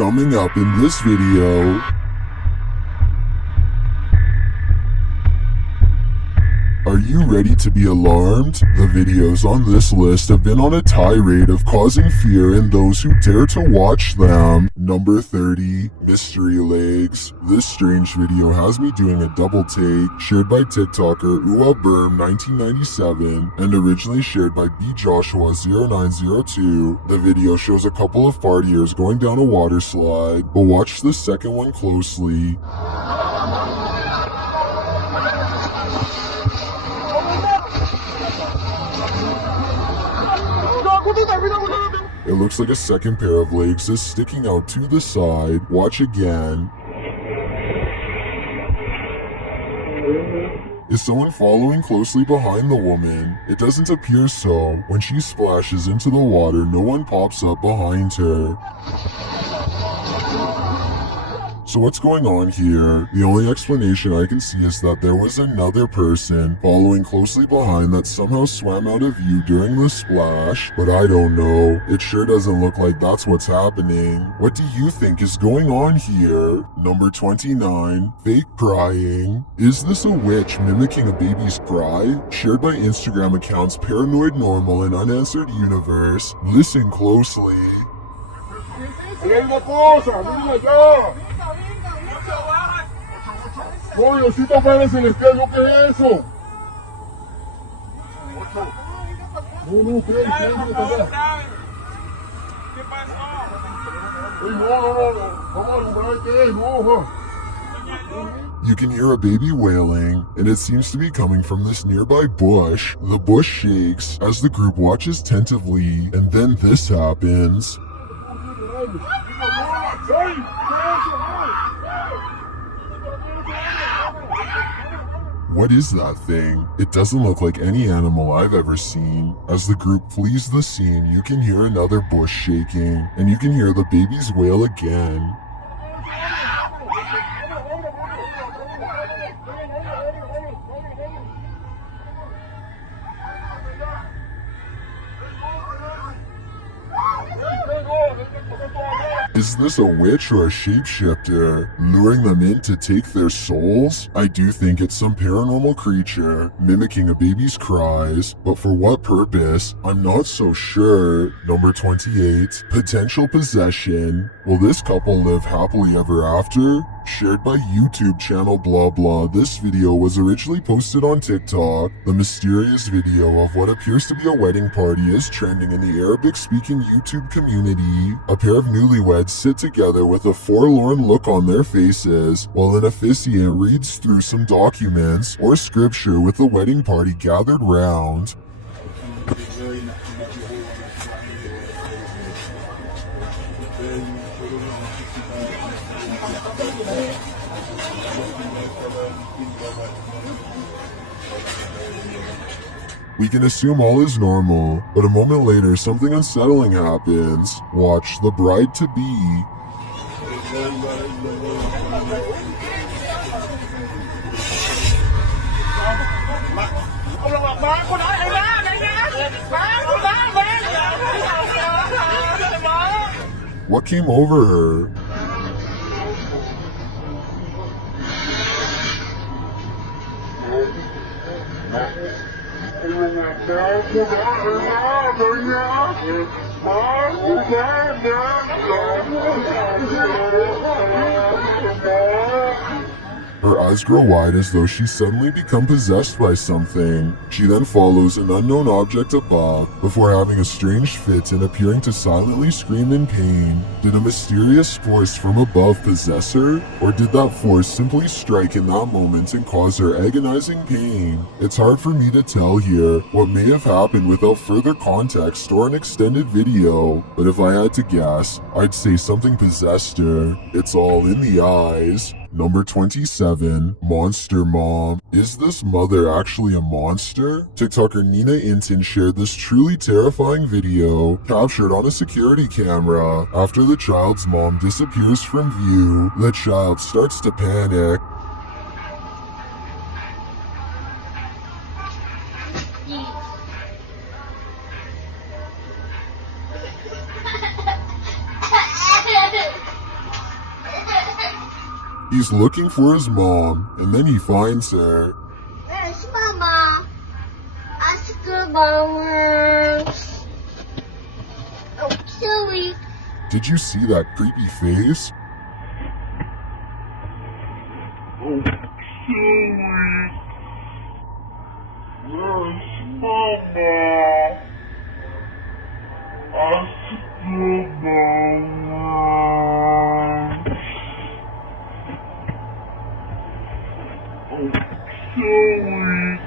Coming up in this video, are you ready to be alarmed? The videos on this list have been on a tirade of causing fear in those who dare to watch them. Number 30, Mystery Legs. This strange video has me doing a double take, shared by TikToker UaBerm1997 and originally shared by BJoshua0902. The video shows a couple of partiers going down a water slide, but watch the second one closely. It looks like a second pair of legs is sticking out to the side. Watch again. Is someone following closely behind the woman? It doesn't appear so. When she splashes into the water, no one pops up behind her. So what's going on here? The only explanation I can see is that there was another person following closely behind that somehow swam out of view during the splash, but I don't know. It sure doesn't look like that's what's happening. What do you think is going on here? Number 29, fake crying. Is this a witch mimicking a baby's cry? Shared by Instagram accounts Paranoid Normal and Unanswered Universe. Listen closely. Diosito Padre Celestial, ¿yo qué es eso? No, ¿qué pasó? No, vamos a alumbrar qué es, no. You can hear a baby wailing, and it seems to be coming from this nearby bush. The bush shakes as the group watches tentatively, and then this happens. What is that thing? It doesn't look like any animal I've ever seen. As the group flees the scene, you can hear another bush shaking, and you can hear the babies wail again. Is this a witch or a shapeshifter, luring them in to take their souls? I do think it's some paranormal creature, mimicking a baby's cries, but for what purpose? I'm not so sure. Number 28, potential possession. Will this couple live happily ever after? Shared by YouTube channel blah blah, this video was originally posted on TikTok. The mysterious video of what appears to be a wedding party is trending in the Arabic-speaking YouTube community. A pair of newlyweds sit together with a forlorn look on their faces, while an officiant reads through some documents or scripture with the wedding party gathered round. We can assume all is normal, but a moment later something unsettling happens. Watch the bride-to-be. What came over her? Her eyes grow wide as though she's suddenly become possessed by something. She then follows an unknown object above, before having a strange fit and appearing to silently scream in pain. Did a mysterious force from above possess her? Or did that force simply strike in that moment and cause her agonizing pain? It's hard for me to tell here what may have happened without further context or an extended video, but if I had to guess, I'd say something possessed her. It's all in the eyes. Number 27, Monster Mom. Is this mother actually a monster? TikToker Nina Inton shared this truly terrifying video captured on a security camera. After the child's mom disappears from view, the child starts to panic. He's looking for his mom, and then he finds her. Where's Mama? Ask her, Mama. Oh, sorry. Did you see that creepy face? Oh, silly. Where's Mama? Ask her, Mama. Oh, silly.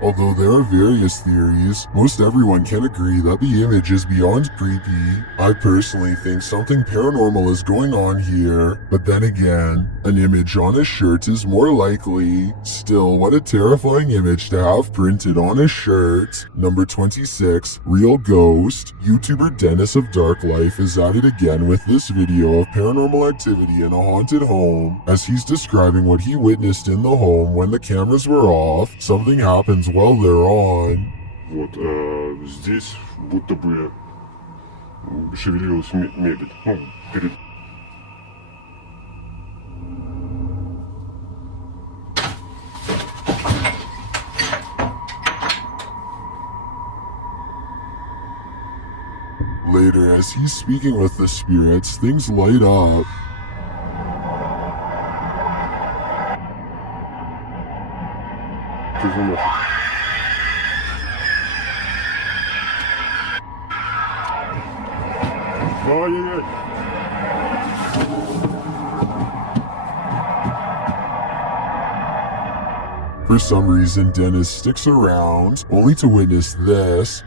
Although there are various theories, most everyone can agree that the image is beyond creepy. I personally think something paranormal is going on here, but then again, an image on a shirt is more likely. Still, what a terrifying image to have printed on a shirt. Number 26, Real Ghost. YouTuber Dennis of Dark Life is at it again with this video of paranormal activity in a haunted home. As he's describing what he witnessed in the home when the cameras were off, something happens while they're on. Вот здесь будто бы шевелилась мебель. Ну, перед... Later, as he's speaking with the spirits, things light up. Что за нафиг? Ай-яй-яй! For some reason, Dennis sticks around, only to witness this.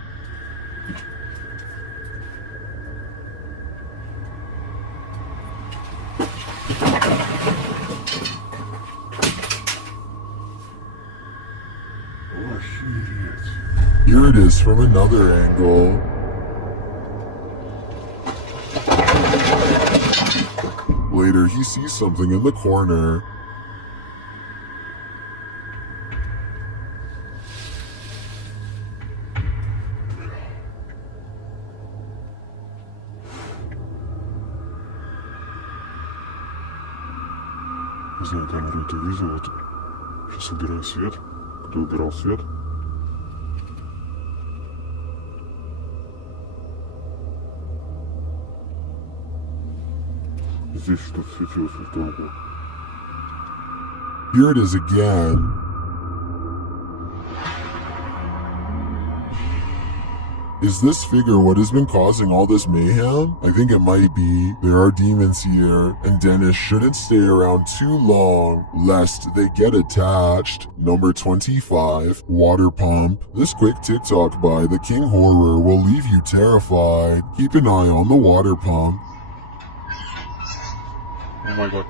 Охереть! Here it is from another angle. Later, he sees something in the corner. Не знаю, камеру это видел. Вот. Сейчас убираю свет. Кто убирал свет? Здесь что-то светилось в том углу. Here it is again. Is this figure what has been causing all this mayhem? I think it might be. There are demons here, and Dennis shouldn't stay around too long, lest they get attached. Number 25, Water Pump. This quick TikTok by the King Horror will leave you terrified. Keep an eye on the water pump. Oh my god.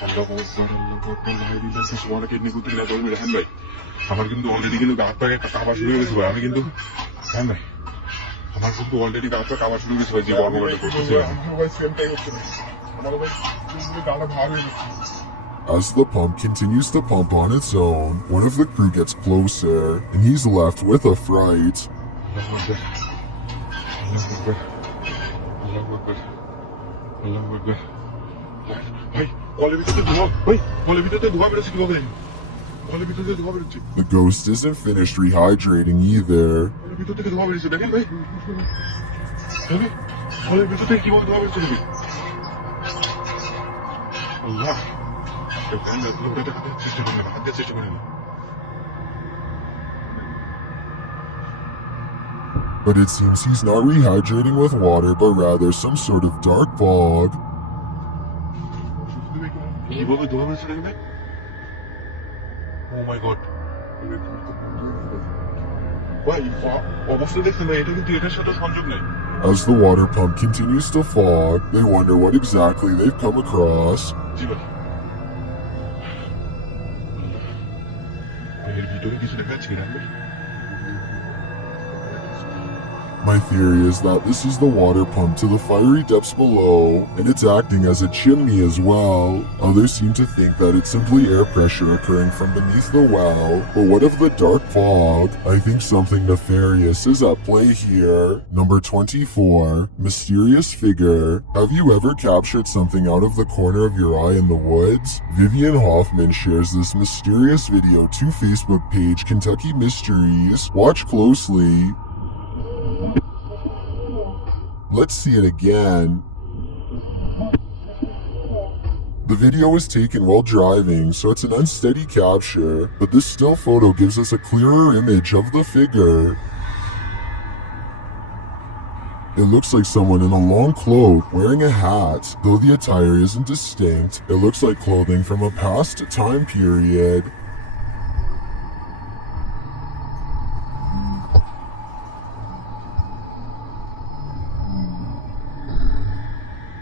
Allah Akbar, Allah Akbar, la ilaha illallah, subhanaka inni kuntu minadh dhalimin Rahan ভাই আমার কিন্তু already কিন্তু গা হাত পা কাঁপা শুরু হয়ে গেছে ভাই আমি কিন্তু রাহান ভাই আমার কিন্তু অলরেডি গা হাত পা কাঁপা শুরু হয়ে গেছে ভাই যে কর্মকাণ্ড করতেছি As the pump continues to pump on its own, one of the crew gets closer, and he's left with a fright. আল্লাহু আকবার আল্লাহু আকবার আল্লাহু আকবার আল্লাহু আকবার ভাই কলের ভিতরে ধোঁয়া ভাই কলের ভিতরে ধোঁয়া বেরোচ্ছে কিভাবে কলের ভিতরে ধোঁয়া বেরোচ্ছে The ghost isn't finished rehydrating either. কলের ভিতর থেকে ধোঁয়া বেরোচ্ছে দেখেন ভাই কলের ভিতর থেকে কিভাবে ধোঁয়া বেরোচ্ছে দেখি আল্লাহ চেষ্টা করি না হাত দিয়ে চেষ্টা করি না But it seems he's not rehydrating with water, but rather some sort of dark fog. কিভাবে ধোঁয়া বেরোচ্ছে দেখেন ভাই ও মাই গড ভাই অবস্থা দেখছেন ভাই এটা কিন্তু এটার সাথে সংযোগ নেই As the water pump continues to fog, they wonder what exactly they've come across. জি ভাই এর ভিতরে কিছু দেখা যাচ্ছে কিনা ভাই My theory is that this is the water pump to the fiery depths below, and it's acting as a chimney as well. Others seem to think that it's simply air pressure occurring from beneath the well, but what of the dark fog? I think something nefarious is at play here. Number 24, mysterious figure. Have you ever captured something out of the corner of your eye in the woods? Vivian Hoffman shares this mysterious video to Facebook page Kentucky Mysteries. Watch closely. Let's see it again. The video was taken while driving, so it's an unsteady capture, but this still photo gives us a clearer image of the figure. It looks like someone in a long cloak wearing a hat. Though the attire isn't distinct, it looks like clothing from a past time period.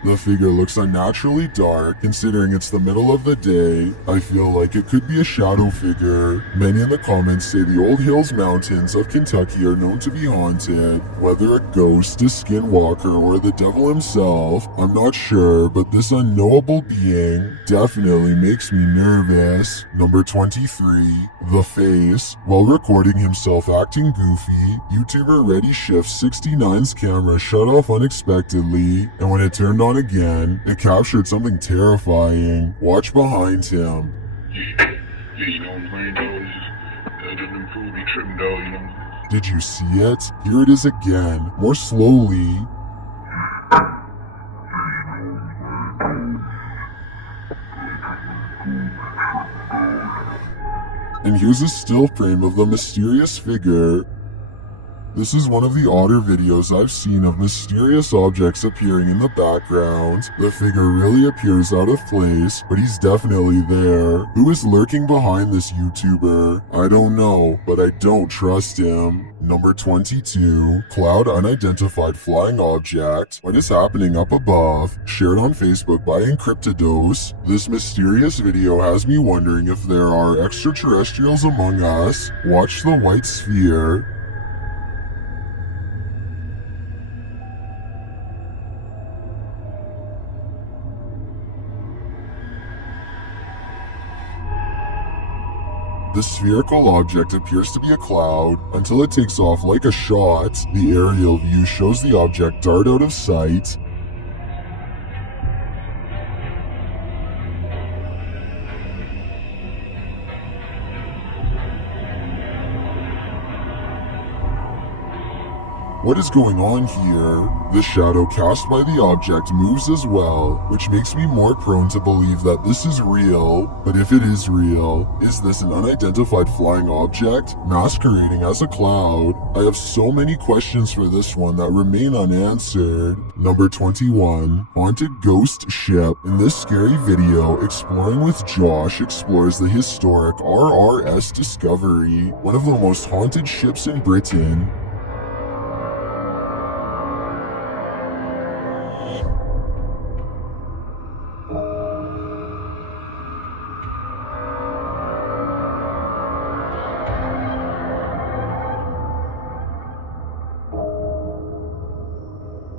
The figure looks unnaturally dark, considering it's the middle of the day. I feel like it could be a shadow figure. Many in the comments say the Old Hills Mountains of Kentucky are known to be haunted. Whether a ghost, a skinwalker, or the devil himself, I'm not sure, but this unknowable being definitely makes me nervous. Number 23, The Face. While recording himself acting goofy, YouTuber Ready Shift 69's camera shut off unexpectedly, and when it turned on again, it captured something terrifying. Watch behind him. Yeah, you know what I'm saying, though? That doesn't improve the trim, though, you know? Did you see it? Here it is again, more slowly. And here's a still frame of the mysterious figure. This is one of the odder videos I've seen of mysterious objects appearing in the background. The figure really appears out of place, but he's definitely there. Who is lurking behind this YouTuber? I don't know, but I don't trust him. Number 22, Cloud Unidentified Flying Object. What is happening up above? Shared on Facebook by Encryptidose. This mysterious video has me wondering if there are extraterrestrials among us. Watch the white sphere. The spherical object appears to be a cloud until it takes off like a shot. The aerial view shows the object dart out of sight. What is going on here? The shadow cast by the object moves as well, which makes me more prone to believe that this is real. But if it is real, is this an unidentified flying object masquerading as a cloud? I have so many questions for this one that remain unanswered. Number 21, Haunted Ghost Ship. In this scary video, Exploring with Josh explores the historic RRS Discovery, one of the most haunted ships in Britain.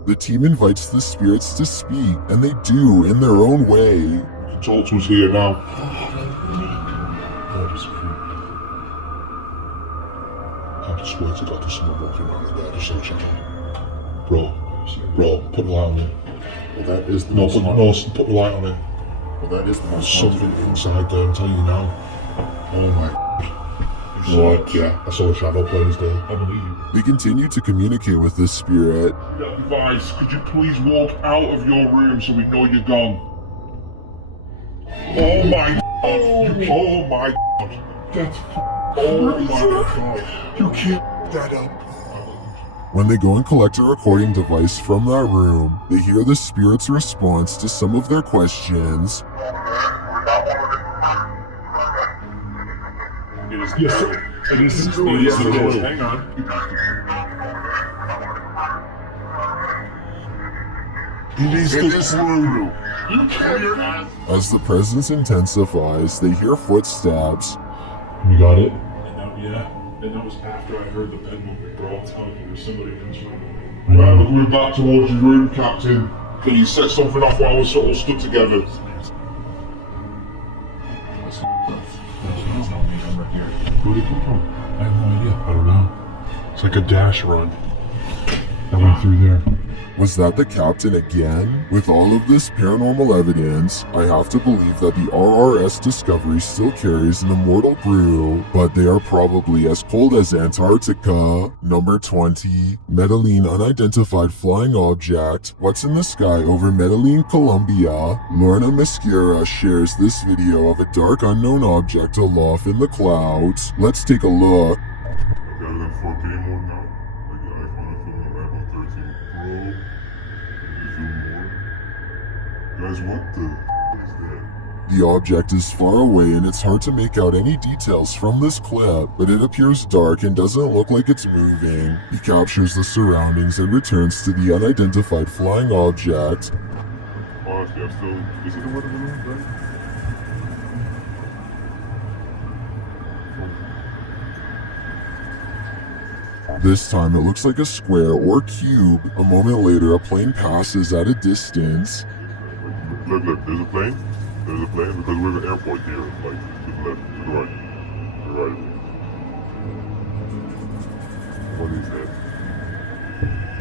The team invites the spirits to speak, and they do in their own way. Talk to us here now. I swear to God, there's someone walking around there. Just so check out. Bro, put the light on it. Well, that is the Put the light on it. Well, that is the most Something inside there, I'm telling you now. Oh my. What? Yeah, I saw a shadow planes there. I believe you. They continue to communicate with this spirit. Advice, could you please walk out of your room so we know you're gone? Oh my God. Oh my God. That's Oh my God. You can't that up. When they go and collect a recording device from that room, they hear the spirit's response to some of their questions. Yes, it is the clue. Yes, it is. Hang on. It is the crew. You can't. As the presence intensifies, they hear footsteps. You got it? Yeah. And that was after I heard the bed movement, bro. I'm telling you, there's somebody in this room. Right, we're going back towards your room, Captain. Can you set something up while we're sort of stood together? Where did it come from? I have no idea. I don't know. It's like a dash run. I went through there. Was that the captain again? With all of this paranormal evidence, I have to believe that the RRS Discovery still carries an immortal crew, but they are probably as cold as Antarctica. Number 20. Medellin Unidentified Flying Object. What's in the sky over Medellin, Colombia? Lorna Mesquera shares this video of a dark unknown object aloft in the clouds. Let's take a look. I've got it in 4K mode now. Like the iPhone, I'm filming on iPhone 13 Pro. Zoom more. Guys, what the is that? The object is far away and it's hard to make out any details from this clip, but it appears dark and doesn't look like it's moving. He captures the surroundings and returns to the unidentified flying object. Honestly, I'm still. Is it the weather balloon, right? This time it looks like a square or cube. A moment later, a plane passes at a distance. Look, there's a plane. There's a plane because we're at an airport here. Like, to the left, to the right. To the right. What is that?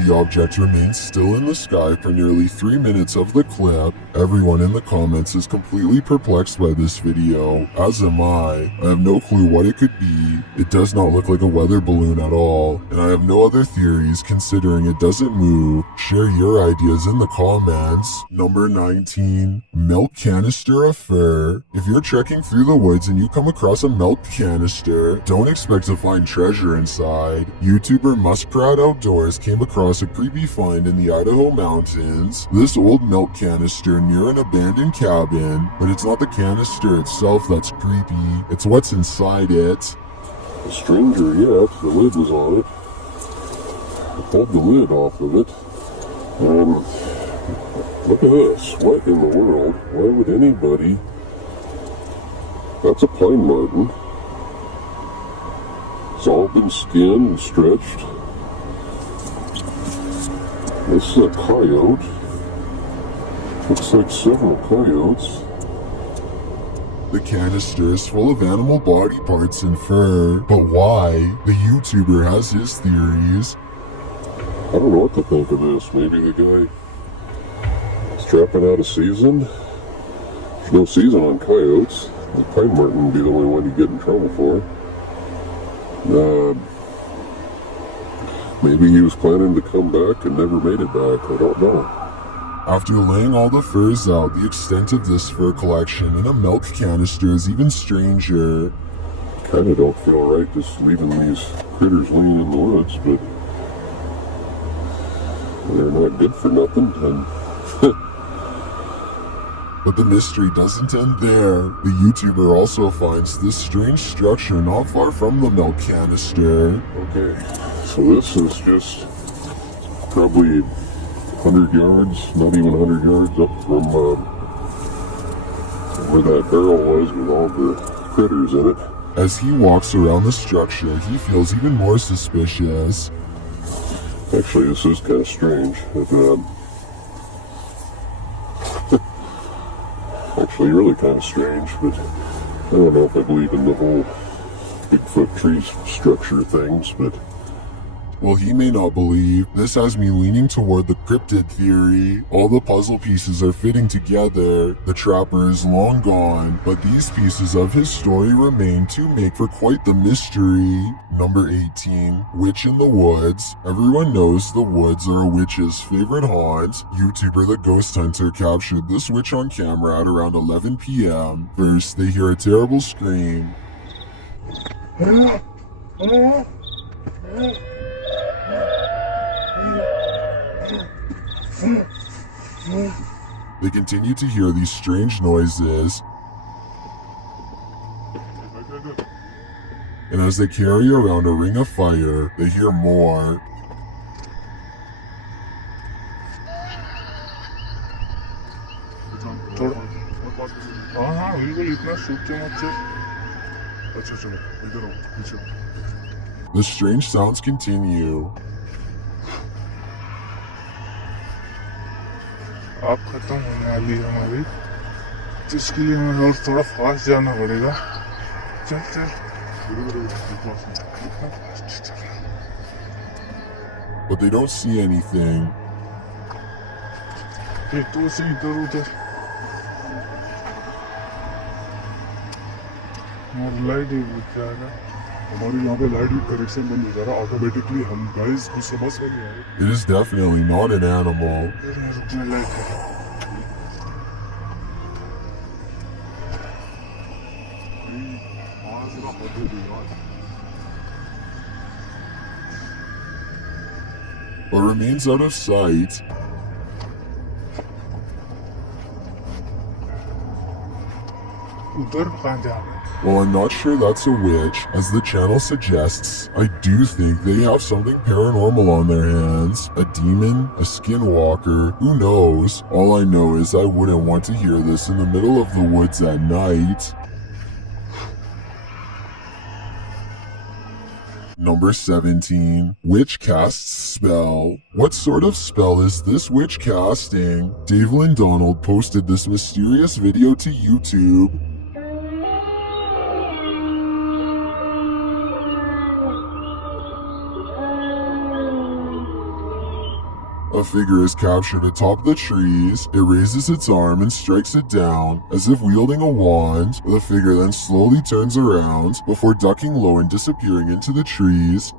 The object remains still in the sky for nearly 3 minutes of the clip. Everyone in the comments is completely perplexed by this video, as am I. I have no clue what it could be. It does not look like a weather balloon at all, and I have no other theories considering it doesn't move. Share your ideas in the comments. Number 19. Milk canister of fur. If you're trekking through the woods and you come across a milk canister, don't expect to find treasure inside. YouTuber Muskrat Outdoors came across a creepy find in the Idaho mountains. This old milk canister near an abandoned cabin, but it's not the canister itself that's creepy, it's what's inside it. A stranger yet, the lid was on it. I pulled the lid off of it. Look at this. What in the world? Why would anybody? That's a pine marten. It's all been skinned and stretched. This is a coyote. Looks like several coyotes. The canister is full of animal body parts and fur, but why? The YouTuber has his theories. I don't know what to think of this. Maybe the guy is trapping out a season? There's no season on coyotes. The pine marten would be the only one you get in trouble for. Maybe he was planning to come back and never made it back. I don't know. After laying all the furs out, the extent of this fur collection in a milk canister is even stranger. Kinda don't feel right just leaving these critters laying in the woods, but they're not good for nothing, and But the mystery doesn't end there. The YouTuber also finds this strange structure not far from the milk canister. okay. So this is just probably 100 yards, not even 100 yards up from where that barrel was with all the critters in it. As he walks around the structure, he feels even more suspicious. Actually, this is kind of strange. Actually, really kind of strange, but I don't know if I believe in the whole Bigfoot tree structure things, but Well, he may not believe. This has me leaning toward the cryptid theory. All the puzzle pieces are fitting together. The trapper is long gone, but these pieces of his story remain to make for quite the mystery. Number 18. Witch in the Woods. Everyone knows the woods are a witch's favorite haunt. YouTuber The Ghost Hunter captured this witch on camera at around 11 p.m. First, they hear a terrible scream. They continue to hear these strange noises, and as they carry around a ring of fire, they hear more. हाँ बिल्कुल इतना सूख के मत चल अच्छा चलो इधर आओ पीछे The strange sounds continue. अब खत्म होने वाली है हमारी, जिसके लिए हमें और थोड़ा फास्ट जाना पड़ेगा। चल चल, But they don't see anything. फिर तो से इधर उधर और लाइट ही बुझ जाएगा। हमारे यहाँ पे लाइट करेक्शन बंद हो जा रहा है ऑटोमेटिकली। हम गाइस कुछ समझ में नहीं आ रहा। It is definitely not an animal. रुकने लाइट है। But remains out of sight. उधर कहाँ जा रहा है? While I'm not sure that's a witch, as the channel suggests, I do think they have something paranormal on their hands. A demon, a skinwalker, who knows? All I know is I wouldn't want to hear this in the middle of the woods at night. Number 17. Witch casts spell. What sort of spell is this witch casting? Davelyn Donald posted this mysterious video to YouTube. A figure is captured atop the trees. It raises its arm and strikes it down, as if wielding a wand. The figure then slowly turns around before ducking low and disappearing into the trees.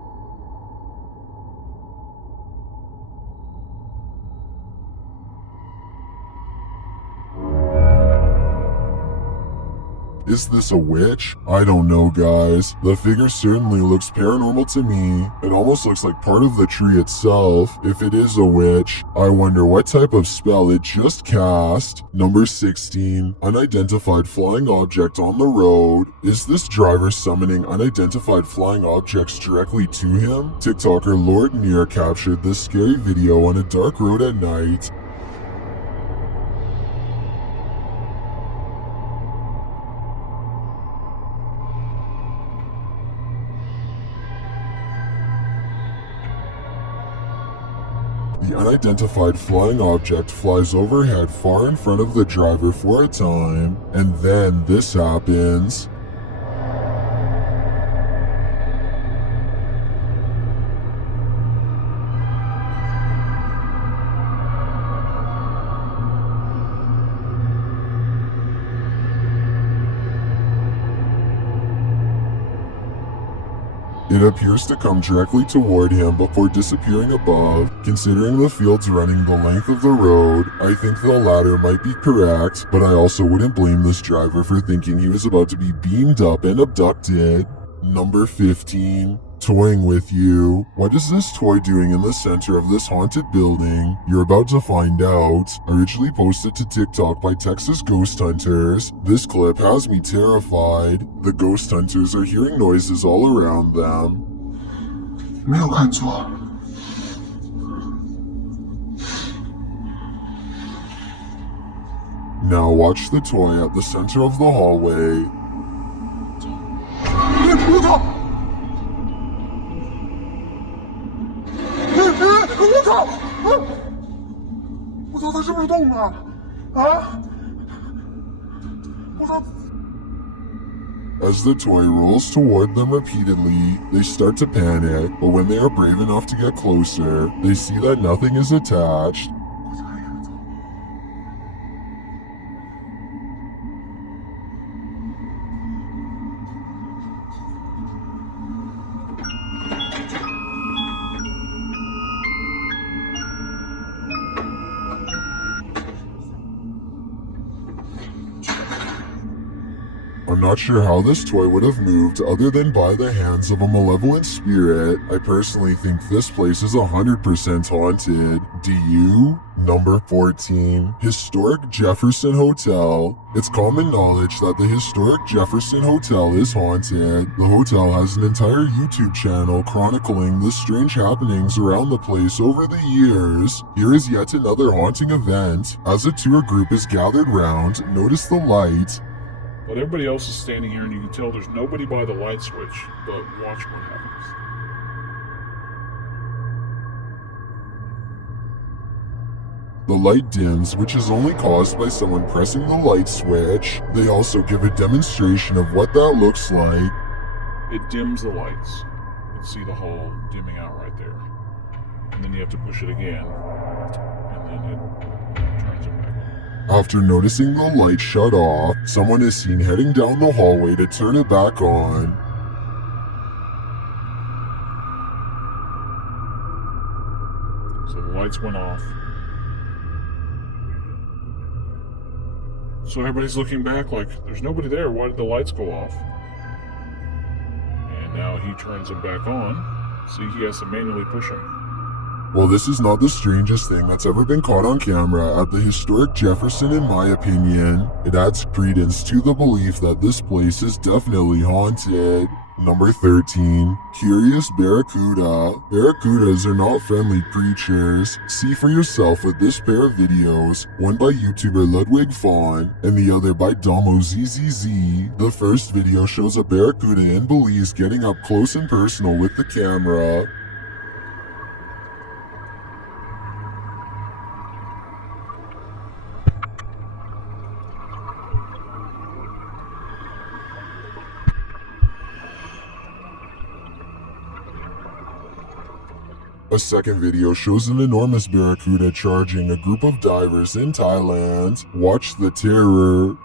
Is this a witch? I don't know, guys. The figure certainly looks paranormal to me. It almost looks like part of the tree itself. If it is a witch, I wonder what type of spell it just cast. Number 16. Unidentified flying object on the road. Is this driver summoning unidentified flying objects directly to him? TikToker Lord Near captured this scary video on a dark road at night. The unidentified flying object flies overhead far in front of the driver for a time, and then this happens. It appears to come directly toward him before disappearing above. Considering the fields running the length of the road, I think the latter might be correct, but I also wouldn't blame this driver for thinking he was about to be beamed up and abducted. Number 15. Toying with you. What is this toy doing in the center of this haunted building? You're about to find out. Originally posted to TikTok by Texas Ghost Hunters, this clip has me terrified. The ghost hunters are hearing noises all around them. 没有看错。Now watch the toy at the center of the hallway. 我操！我操！我操！它是不是动了？啊！我操！ As the toy rolls toward them repeatedly, they start to panic, but when they are brave enough to get closer, they see that nothing is attached. I'm not sure how this toy would have moved other than by the hands of a malevolent spirit. I personally think this place is 100% haunted. Do you? Number 14. Historic Jefferson Hotel. It's common knowledge that the historic Jefferson Hotel is haunted. The hotel has an entire YouTube channel chronicling the strange happenings around the place over the years. Here is yet another haunting event. As a tour group is gathered round, notice the light. But everybody else is standing here and you can tell there's nobody by the light switch, but watch what happens. The light dims, which is only caused by someone pressing the light switch. They also give a demonstration of what that looks like. It dims the lights. You can see the hole dimming out right there. And then you have to push it again. And then it turns it back on. After noticing the light shut off, someone is seen heading down the hallway to turn it back on. So the lights went off. So everybody's looking back like, there's nobody there. Why did the lights go off? And now he turns them back on. See, he has to manually push them. Well, this is not the strangest thing that's ever been caught on camera at the historic Jefferson, in my opinion. It adds credence to the belief that this place is definitely haunted. Number 13. Curious Barracuda. Barracudas are not friendly creatures. See for yourself with this pair of videos, one by YouTuber Ludwig Fawn and the other by Domo ZZZ. The first video shows a barracuda in Belize getting up close and personal with the camera. A second video shows an enormous barracuda charging a group of divers in Thailand. Watch the terror.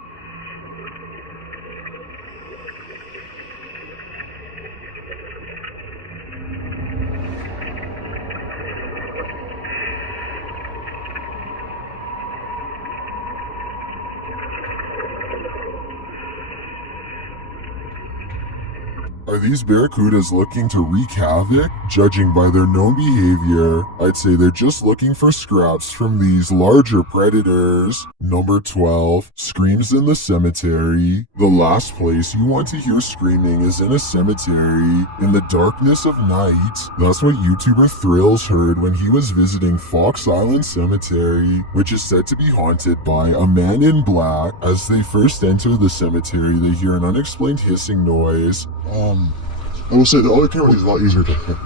Are these barracudas looking to wreak havoc? Judging by their known behavior, I'd say they're just looking for scraps from these larger predators. Number 12. Screams in the cemetery. The last place you want to hear screaming is in a cemetery, in the darkness of night. That's what YouTuber Thrills heard when he was visiting Fox Island Cemetery, which is said to be haunted by a man in black. As they first enter the cemetery, they hear an unexplained hissing noise. I will say the other camera is a lot easier to hit.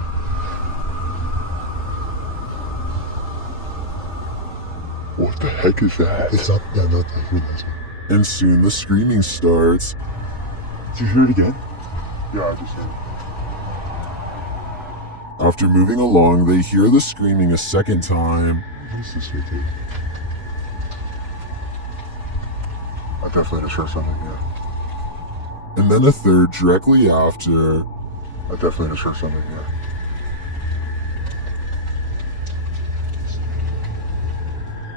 What the heck is that? It's not, yeah, not that. And soon the screaming starts. Did you hear it again? Yeah, I just heard it. After moving along, they hear the screaming a second time. What is this right there? I definitely just heard something, yeah. And then a third directly after. I definitely just heard something, yeah.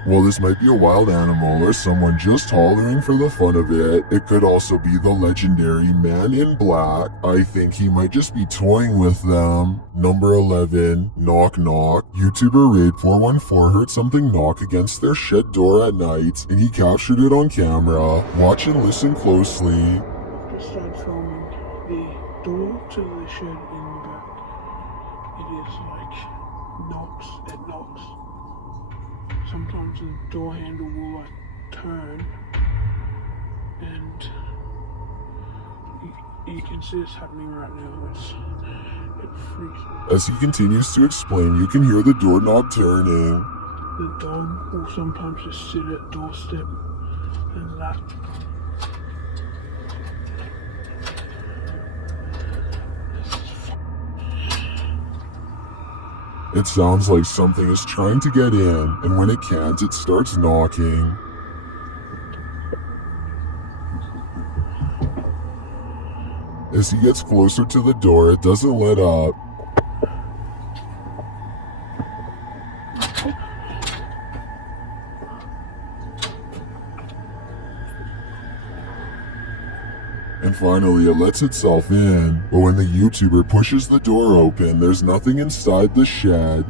Well, this might be a wild animal or someone just hollering for the fun of it. It could also be the legendary man in black. I think he might just be toying with them. Number 11. Knock knock. YouTuber Raid414 heard something knock against their shed door at night, and he captured it on camera. Watch and listen closely. Just started filming the door to the shed in the back. It is like knocks, it knocks. Sometimes the door handle will like turn, and you can see it's happening right now. It freaks me. As he continues to explain, you can hear the doorknob turning. The dog will sometimes just sit at the doorstep and lap. It sounds like something is trying to get in, and when it can't, it starts knocking. As he gets closer to the door, it doesn't let up. And finally, it lets itself in. But when the YouTuber pushes the door open, there's nothing inside the shed.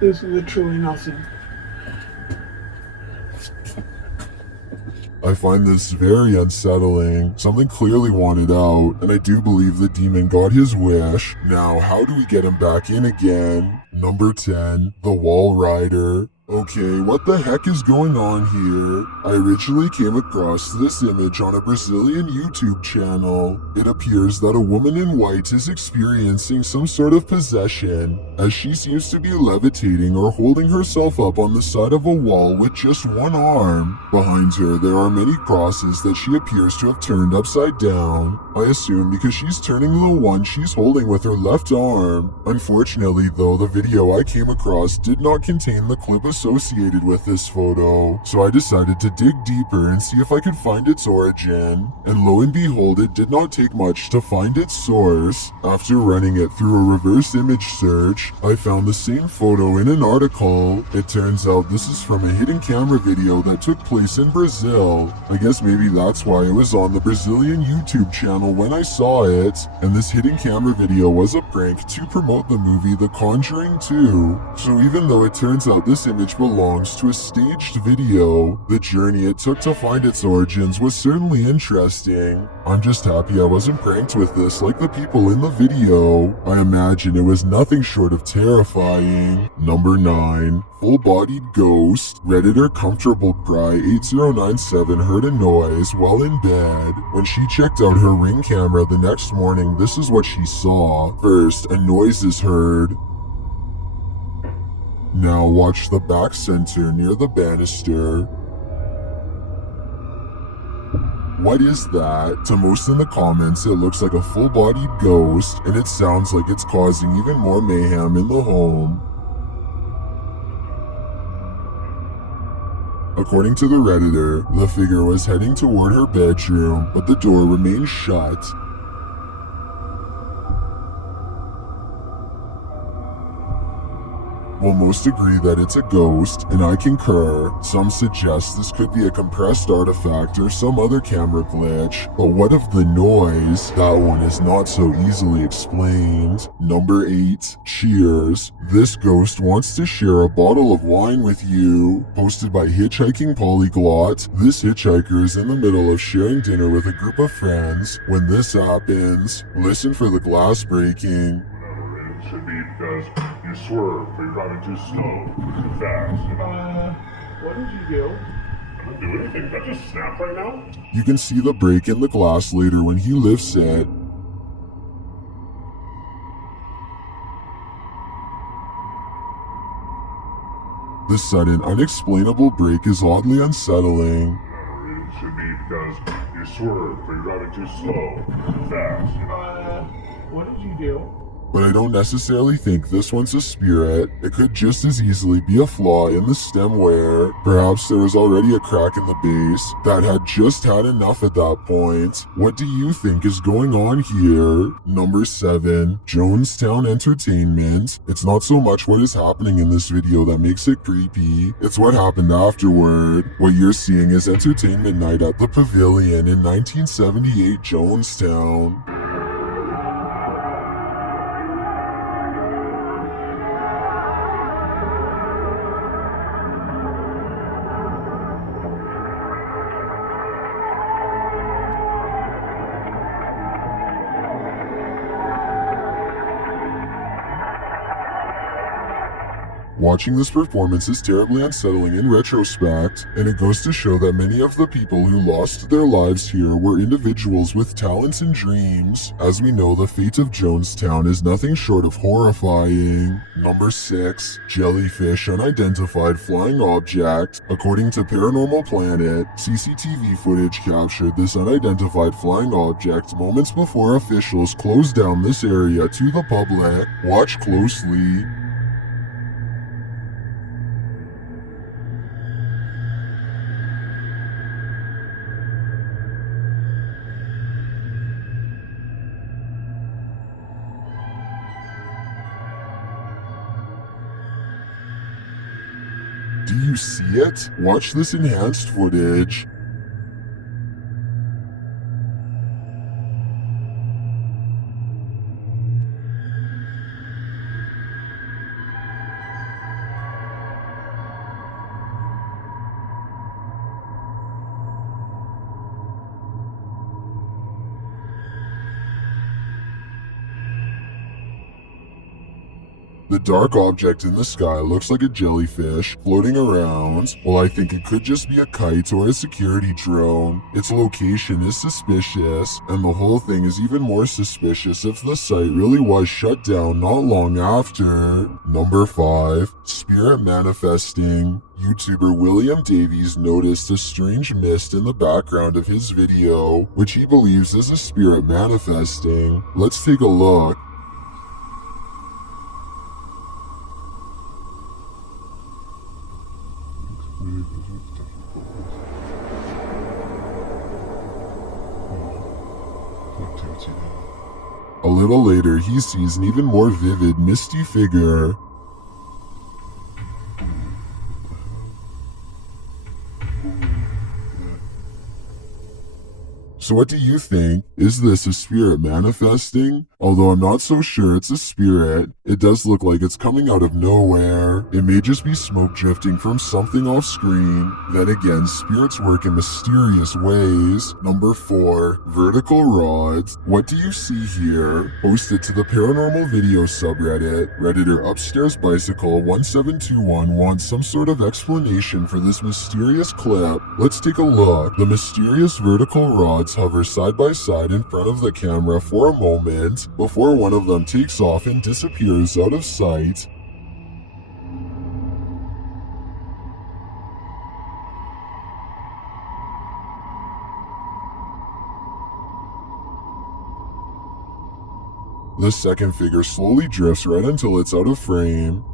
There's literally nothing. I find this very unsettling. Something clearly wanted out, and I do believe the demon got his wish. Now, how do we get him back in again? Number 10, the Wall Rider. Okay, what the heck is going on here? I originally came across this image on a Brazilian YouTube channel. It appears that a woman in white is experiencing some sort of possession, as she seems to be levitating or holding herself up on the side of a wall with just one arm. Behind her, there are many crosses that she appears to have turned upside down. I assume because she's turning the one she's holding with her left arm. Unfortunately though, the video I came across did not contain the clip associated with this photo, so I decided to dig deeper and see if I could find its origin. And lo and behold, it did not take much to find its source. After running it through a reverse image search, I found the same photo in an article. It turns out this is from a hidden camera video that took place in Brazil. I guess maybe that's why it was on the Brazilian YouTube channel when I saw it. And this hidden camera video was a prank to promote the movie The Conjuring 2. So even though it turns out this image belongs to a staged video, the journey it took to find its origins was certainly interesting. I'm just happy I wasn't pranked with this like the people in the video. I imagine it was nothing short of terrifying. Number 9. Full-bodied ghost. Redditor Comfortable Cry 8097 heard a noise while in bed. When she checked out her Ring camera the next morning, this is what she saw. First, a noise is heard. Now watch the back center near the banister. What is that? To most in the comments, it looks like a full-bodied ghost, and it sounds like it's causing even more mayhem in the home. According to the Redditor, the figure was heading toward her bedroom, but the door remained shut. Well, most agree that it's a ghost, and I concur. Some suggest this could be a compressed artifact or some other camera glitch. But what of the noise? That one is not so easily explained. Number 8. Cheers. This ghost wants to share a bottle of wine with you. Posted by Hitchhiking Polyglot. This hitchhiker is in the middle of sharing dinner with a group of friends. When this happens, listen for the glass breaking. It should be because you swerve, but you're driving too slow, too fast. What did you do? I didn't do anything. Did I just snap right now? You can see the break in the glass later when he lifts it. The sudden, unexplainable break is oddly unsettling. It should be because you swerve, but you're driving too slow, too fast. What did you do? But I don't necessarily think this one's a spirit. It could just as easily be a flaw in the stemware. Perhaps there was already a crack in the base that had just had enough at that point. What do you think is going on here? Number 7. Jonestown Entertainment. It's not so much what is happening in this video that makes it creepy. It's what happened afterward. What you're seeing is entertainment night at the Pavilion in 1978 Jonestown. Watching this performance is terribly unsettling in retrospect, and it goes to show that many of the people who lost their lives here were individuals with talents and dreams. As we know, the fate of Jonestown is nothing short of horrifying. Number 6. Jellyfish Unidentified Flying Object. According to Paranormal Planet, CCTV footage captured this unidentified flying object moments before officials closed down this area to the public. Watch closely. Do you see it? Watch this enhanced footage. The dark object in the sky looks like a jellyfish floating around. Well, I think it could just be a kite or a security drone. Its location is suspicious, and the whole thing is even more suspicious if the site really was shut down not long after. Number 5. Spirit manifesting. YouTuber William Davies noticed a strange mist in the background of his video, which he believes is a spirit manifesting. Let's take a look. A little later, he sees an even more vivid, misty figure. So what do you think? Is this a spirit manifesting? Although I'm not so sure it's a spirit, it does look like it's coming out of nowhere. It may just be smoke drifting from something off screen. Then again, spirits work in mysterious ways. Number 4. Vertical rods. What do you see here? Posted to the paranormal video subreddit, Redditor Upstairs Bicycle 1721 wants some sort of explanation for this mysterious clip. Let's take a look. The mysterious vertical rods hover side by side in front of the camera for a moment before one of them takes off and disappears out of sight. The second figure slowly drifts right until it's out of frame.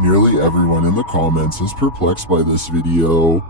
Nearly everyone in the comments is perplexed by this video.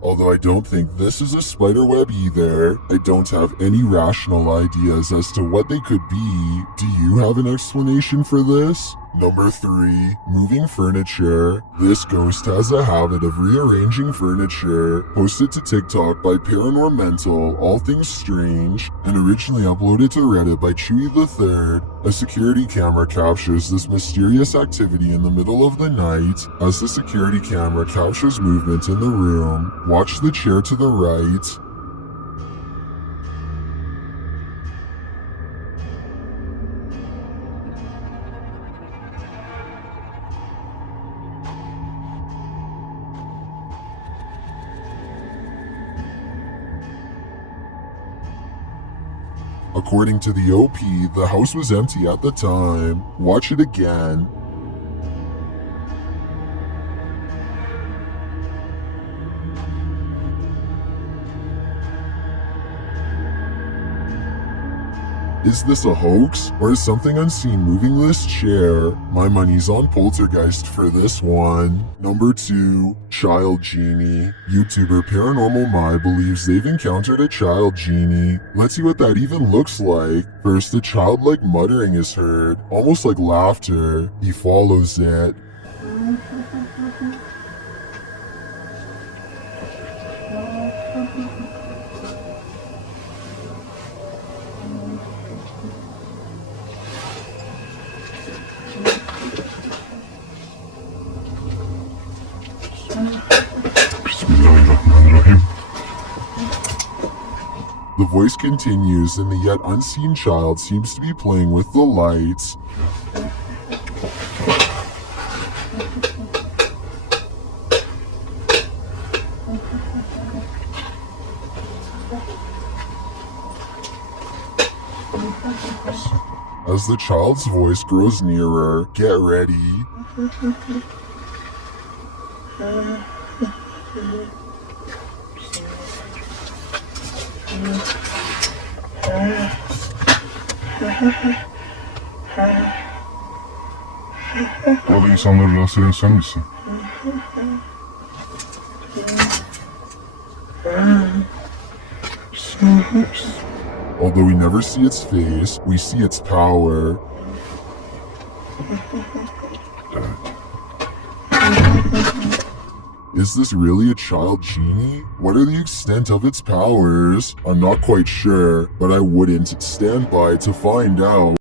Although I don't think this is a spider web either, I don't have any rational ideas as to what they could be. Do you have an explanation for this? Number 3. Moving furniture. This ghost has a habit of rearranging furniture. Posted to TikTok by Paranormental, All Things Strange, and originally uploaded to Reddit by Chewy the Third. A security camera captures this mysterious activity in the middle of the night. As the security camera captures movement in the room, watch the chair to the right. According to the OP, the house was empty at the time. Watch it again. Is this a hoax, or is something unseen moving this chair? My money's on Poltergeist for this one. Number 2. Child Genie. YouTuber Paranormal Mai believes they've encountered a child genie. Let's see what that even looks like. First, a childlike muttering is heard, almost like laughter. He follows it. The voice continues, and the yet unseen child seems to be playing with the lights. As the child's voice grows nearer, get ready. Orada insanları rahatsız eden sen misin? Although we never see its face, we see its power. Is this really a child genie? What are the extent of its powers? I'm not quite sure, but I wouldn't stand by to find out.